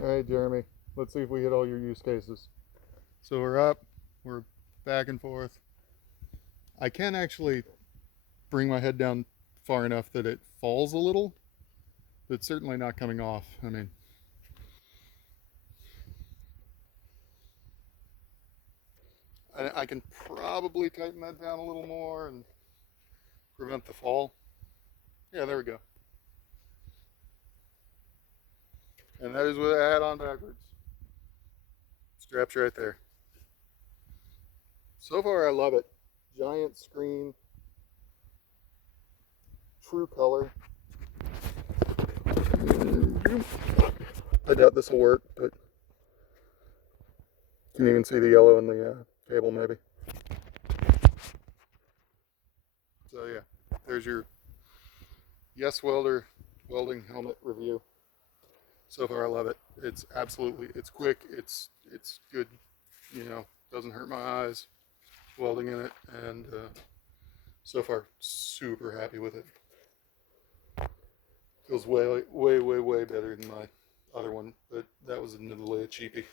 All right, Jeremy, let's see if we hit all your use cases. So we're up, we're back and forth. I can actually bring my head down far enough that it falls a little, but it's certainly not coming off. I mean, I can probably tighten that down a little more and prevent the fall. Yeah, there we go. And that is what I had on backwards. Straps right there. So far, I love it. Giant screen, true color. I doubt this will work, but you can even see the yellow in the cable maybe. So yeah, there's your Yes Welder welding helmet review. So far, I love it. It's absolutely, it's quick, it's good, you know, doesn't hurt my eyes welding in it, and so far, super happy with it. Feels way better than my other one, but that was admittedly a cheapie.